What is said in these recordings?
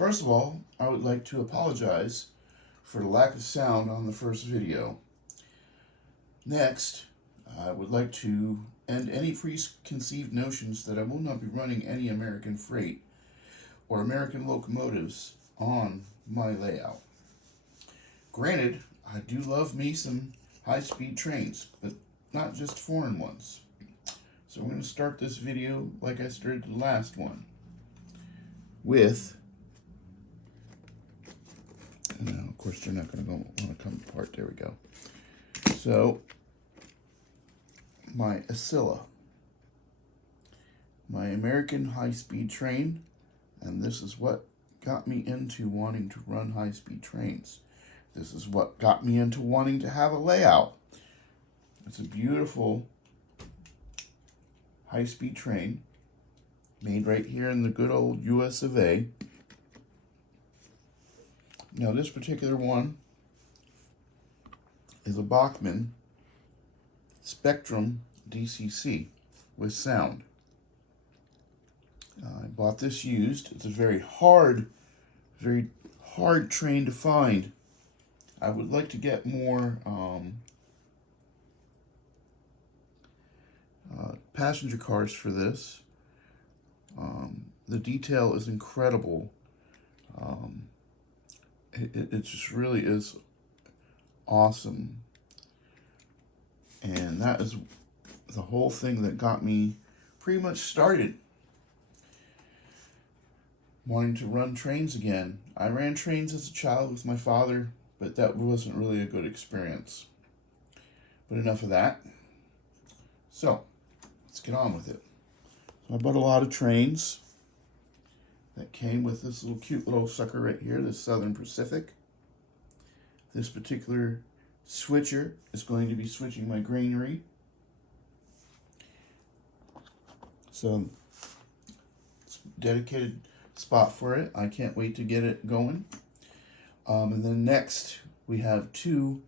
First of all, I would like to apologize for the lack of sound on the first video. Next, I would like to end any preconceived notions that I will not be running any American freight or American locomotives on my layout. Granted, I do love me some high-speed trains, but not just foreign ones. So I'm going to start this video like I started the last one, with, now of course they're not going to want to come apart, there we go. So, my Asilla, my American high-speed train, and this is what got me into wanting to run high-speed trains. This is what got me into wanting to have a layout. It's a beautiful high-speed train made right here in the good old US of A. Now this particular one is a Bachmann Spectrum DCC with sound. I bought this used. It's a very hard train to find. I would like to get more passenger cars for this. The detail is incredible. It just really is awesome. And that is the whole thing that got me pretty much started wanting to run trains again. I ran trains as a child with my father, but that wasn't really a good experience. But enough of that. So, let's get on with it. So I bought a lot of trains that came with this little cute little sucker right here, the Southern Pacific. This particular switcher is going to be switching my granary. So, it's a dedicated spot for it. I can't wait to get it going. And then next, we have two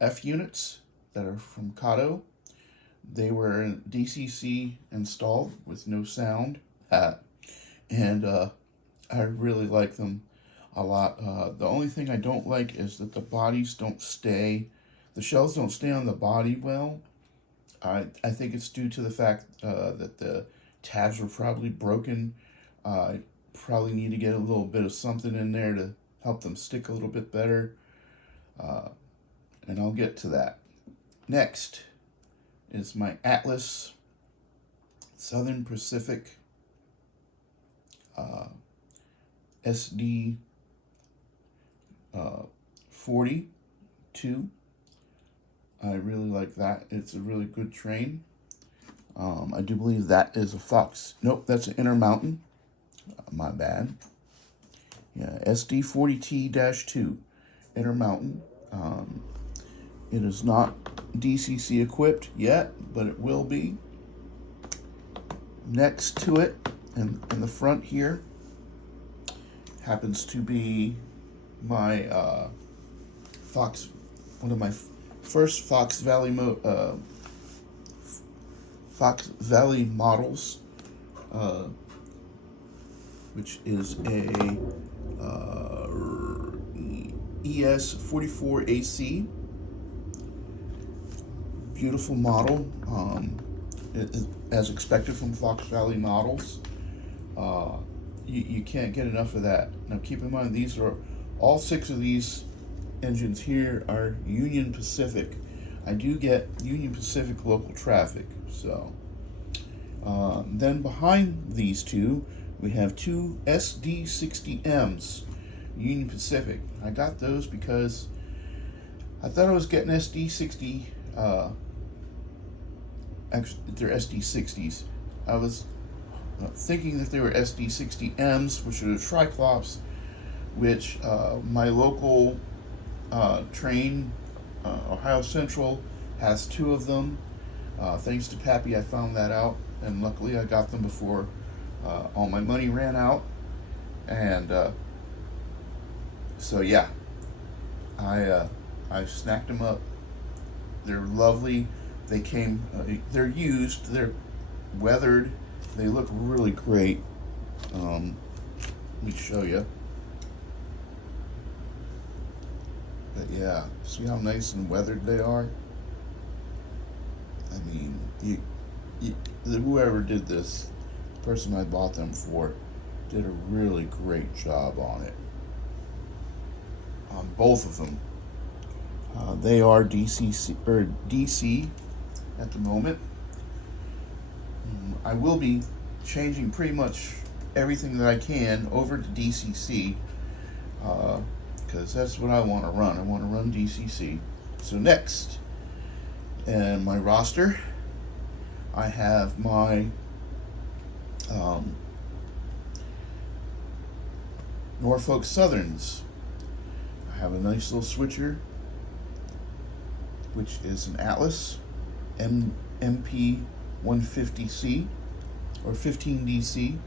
F units that are from Kato. They were in DCC installed with no sound, and I really like them a lot. The only thing I don't like is that the bodies don't stay, the shells don't stay on the body well. I think it's due to the fact that the tabs were probably broken. I probably need to get a little bit of something in there to help them stick a little bit better, and I'll get to that. Next is my Atlas Southern Pacific SD 42. I really like that. It's a really good train. I do believe that is a Fox. Nope, that's an Intermountain. My bad. Yeah, SD40T-2 Intermountain. It is not DCC equipped yet, but it will be. Next to it, in the front here, happens to be my one of my first Fox Valley models, which is a ES44AC. Beautiful model, as expected from Fox Valley models. You can't get enough of that. Now keep in mind, these are all 6 of these engines here are Union Pacific. I do get Union Pacific local traffic. So then behind these two, we have two SD60Ms, Union Pacific. I got those because I thought I was getting SD60. Actually, they're SD60s. I was thinking that they were SD60Ms, which are the Triclops, which my local train, Ohio Central, has 2 of them. Thanks to Pappy, I found that out, and luckily I got them before all my money ran out. And so yeah, I snacked them up. They're lovely. They came, they're used, they're weathered, they look really great. Let me show you. But yeah, see how nice and weathered they are? I mean, whoever did this, the person I bought them for, did a really great job on it. On both of them. They are DC at the moment. I will be changing pretty much everything that I can over to DCC because that's what I want to run. I want to run DCC. So next, in my roster, I have my Norfolk Southerns. I have a nice little switcher, which is an Atlas MP 150C or 15DC,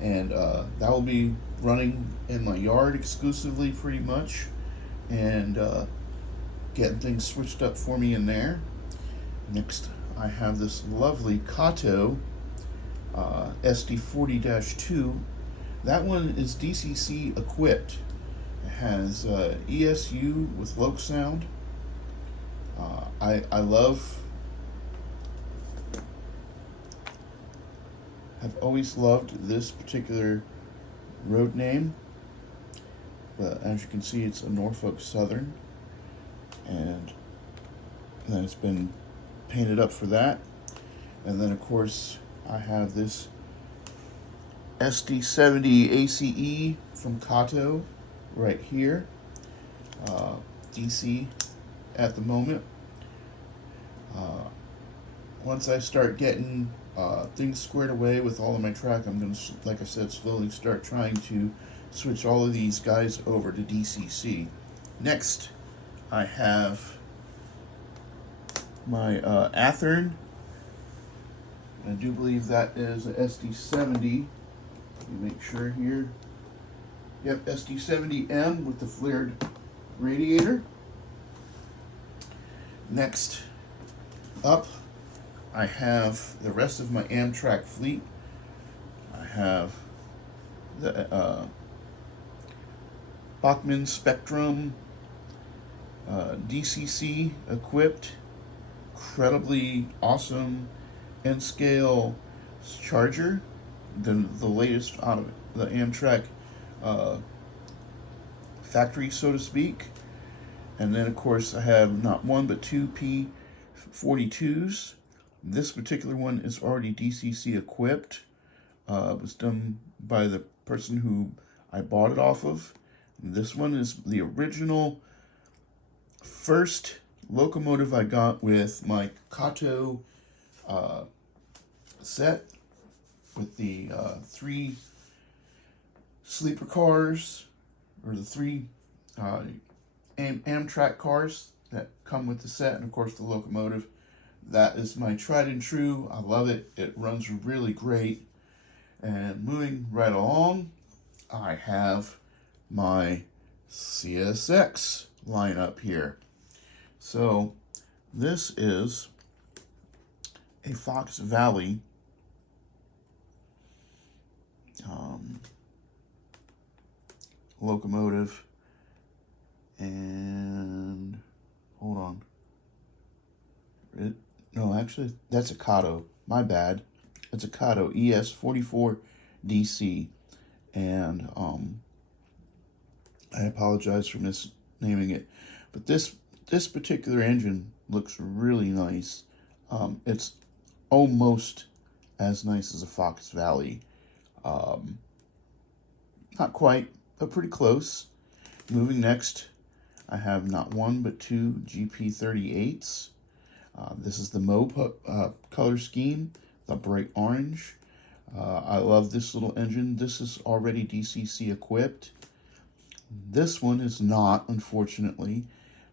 and that will be running in my yard exclusively pretty much, and getting things switched up for me in there. Next, I have this lovely Kato SD40-2. That one is DCC equipped. It has ESU with Loc sound. I love, have always loved this particular road name, but as you can see, it's a Norfolk Southern, and then it's been painted up for that. And then of course I have this SD70 ACE from Kato right here, DC at the moment. Once I start getting things squared away with all of my track, I'm going to, like I said, slowly start trying to switch all of these guys over to DCC. Next, I have my Athearn. I do believe that is a SD70. Let me make sure here. Yep, SD70M with the flared radiator. Next up, I have the rest of my Amtrak fleet. I have the Bachmann Spectrum DCC equipped, incredibly awesome N-scale charger, the latest out of the Amtrak factory, so to speak. And then of course I have not one but two P42s. This particular one is already DCC equipped. It was done by the person who I bought it off of. This one is the original first locomotive I got with my Kato set, with the 3 sleeper cars, or the 3 Amtrak cars that come with the set, and of course the locomotive. That is my tried and true. I love it. It runs really great. And moving right along, I have my CSX lineup here. So this is a Fox Valley locomotive, and hold on. No, actually, that's a Kato. My bad. It's a Kato ES44 DC, and I apologize for misnaming it. But this particular engine looks really nice. It's almost as nice as a Fox Valley. Not quite, but pretty close. Moving next, I have not one but two GP38s. This is the mauve color scheme, the bright orange. I love this little engine. This is already DCC equipped. This one is not, unfortunately,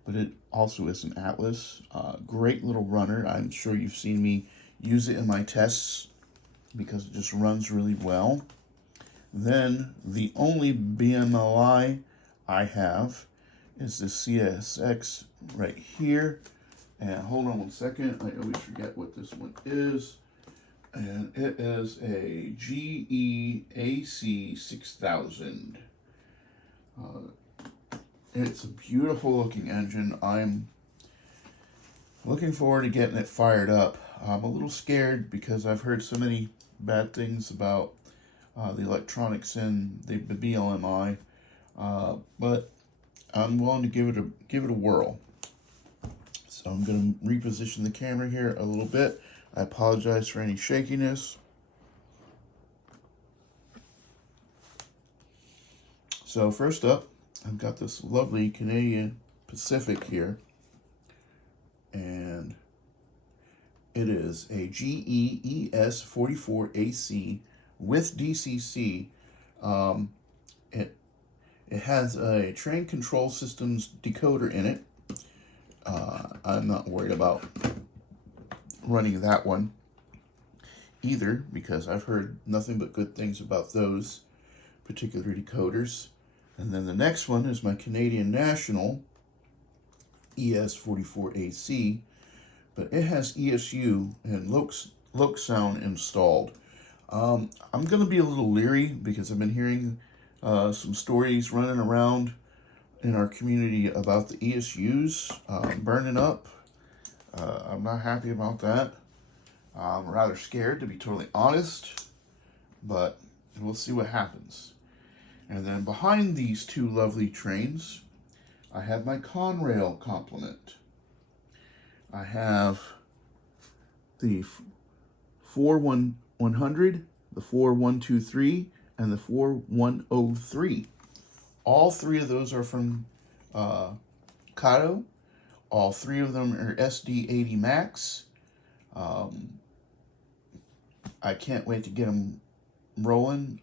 but it also is an Atlas. Great little runner. I'm sure you've seen me use it in my tests because it just runs really well. Then the only BMLI I have is the CSX right here. And hold on one second, I always forget what this one is. And it is a GEAC 6000. It's a beautiful looking engine. I'm looking forward to getting it fired up. I'm a little scared because I've heard so many bad things about the electronics in the BLMI, but I'm willing to give it a whirl. So I'm going to reposition the camera here a little bit. I apologize for any shakiness. So first up, I've got this lovely Canadian Pacific here, and it is a GEES 44AC with DCC. It has a train control systems decoder in it. I'm not worried about running that one either because I've heard nothing but good things about those particular decoders. And then the next one is my Canadian National ES44AC, but it has ESU and Loc Sound installed. I'm going to be a little leery because I've been hearing some stories running around in our community about the ESUs burning up. I'm not happy about that. I'm rather scared, to be totally honest, but we'll see what happens. And then behind these two lovely trains, I have my Conrail complement. I have the 4100, the 4123, and the 4103. All three of those are from Kato. All three of them are SD80 Max. I can't wait to get them rolling.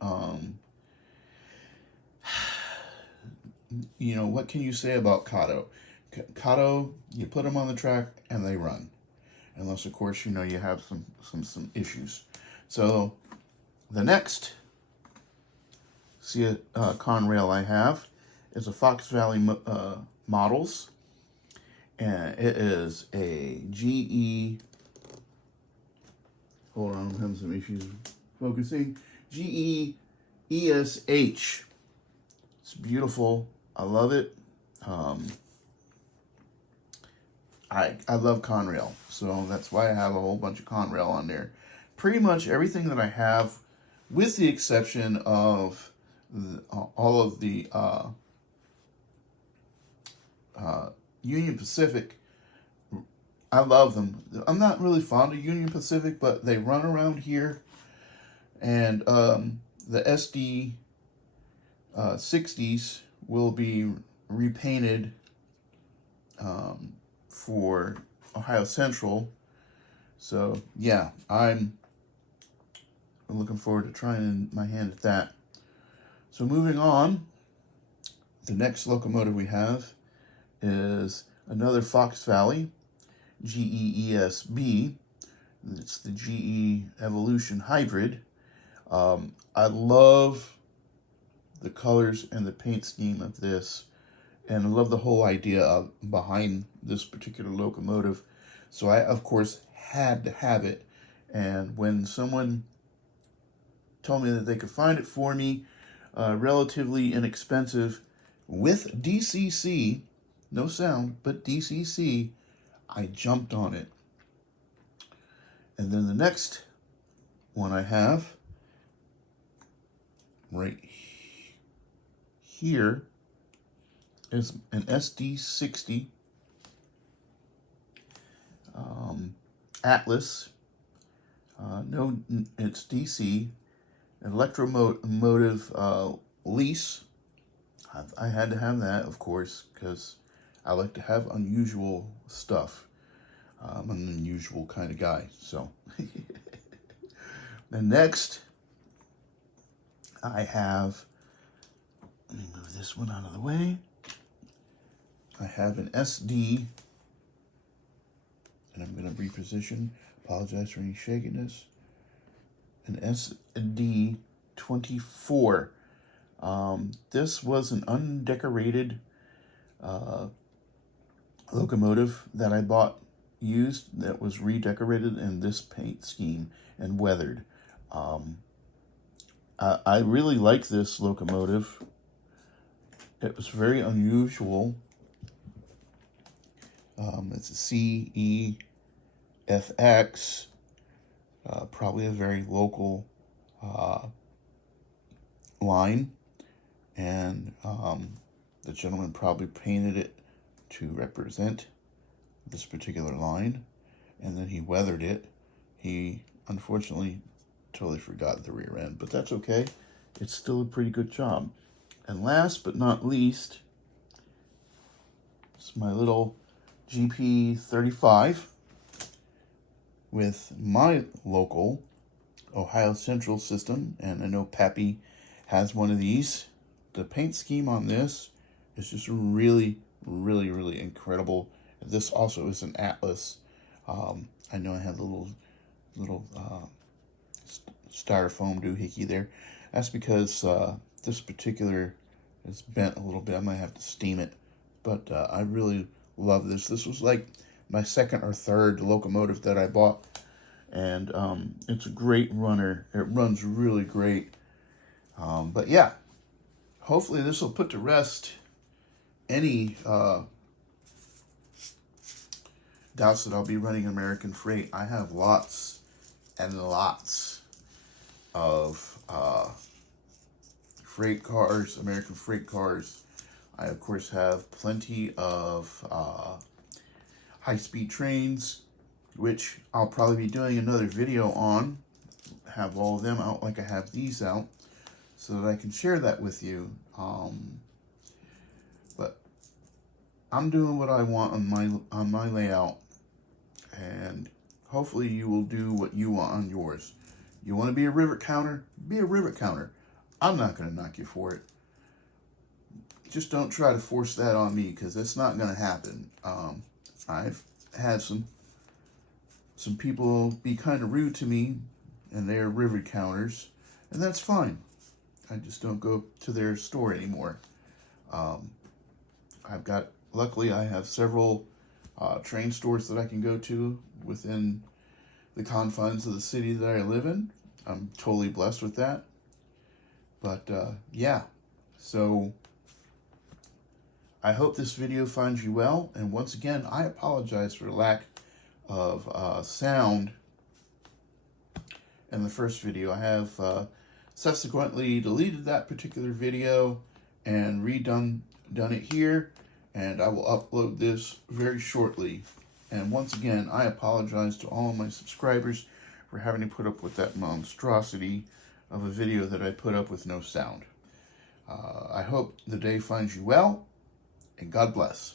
You know, what can you say about Kato? Kato, you put them on the track and they run. Unless, of course, you know you have some issues. So the next Conrail I have is a Fox Valley Models. And it is a GE, hold on, I'm having some issues focusing, GE ESH. It's beautiful. I love it. I love Conrail, so that's why I have a whole bunch of Conrail on there. Pretty much everything that I have, with the exception of all of the Union Pacific, I love them. I'm not really fond of Union Pacific, but they run around here. And the SD 60s will be repainted for Ohio Central. So yeah, I'm looking forward to trying my hand at that. So moving on, the next locomotive we have is another Fox Valley GEESB. It's the GE Evolution Hybrid. I love the colors and the paint scheme of this, and I love the whole idea behind this particular locomotive. So I, of course, had to have it. And when someone told me that they could find it for me, relatively inexpensive, with DCC, no sound, but DCC, I jumped on it. And then the next one I have right here is an SD60 Atlas. No, it's DC electromotive lease. I had to have that, of course, because I like to have unusual stuff. I'm an unusual kind of guy, so. The next, I have, let me move this one out of the way. I have an SD, and I'm going to reposition. Apologize for any shakiness. An SD 24. This was an undecorated locomotive that I bought used that was redecorated in this paint scheme and weathered. I really like this locomotive. It was very unusual. It's a CEFX, probably a very local line, and the gentleman probably painted it to represent this particular line, and then he weathered it. He unfortunately totally forgot the rear end, but that's okay. It's still a pretty good job. And last but not least, it's my little GP35 with my local Ohio Central system, and I know Pappy has one of these. The paint scheme on this is just really, really, really incredible. This also is an Atlas. I know I had a little styrofoam doohickey there. That's because this particular is bent a little bit. I might have to steam it, but I really love this. This was like my second or third locomotive that I bought, and it's a great runner. It runs really great. But yeah, hopefully this will put to rest any doubts that I'll be running American Freight. I have lots and lots of freight cars, American freight cars. I, of course, have plenty of high-speed trains, which I'll probably be doing another video on. Have all of them out like I have these out, so that I can share that with you. But I'm doing what I want on my layout, and hopefully you will do what you want on yours. You want to be a rivet counter? Be a rivet counter. I'm not going to knock you for it. Just don't try to force that on me, because it's not going to happen. I've had some people be kind of rude to me, and they're rivet counters, and that's fine. I just don't go to their store anymore. Luckily I have several train stores that I can go to within the confines of the city that I live in. I'm totally blessed with that. But yeah, so I hope this video finds you well. And once again, I apologize for the lack of sound in the first video. I have subsequently deleted that particular video and redone it here, and I will upload this very shortly. And once again, I apologize to all of my subscribers for having to put up with that monstrosity of a video that I put up with no sound. I hope the day finds you well, and God bless.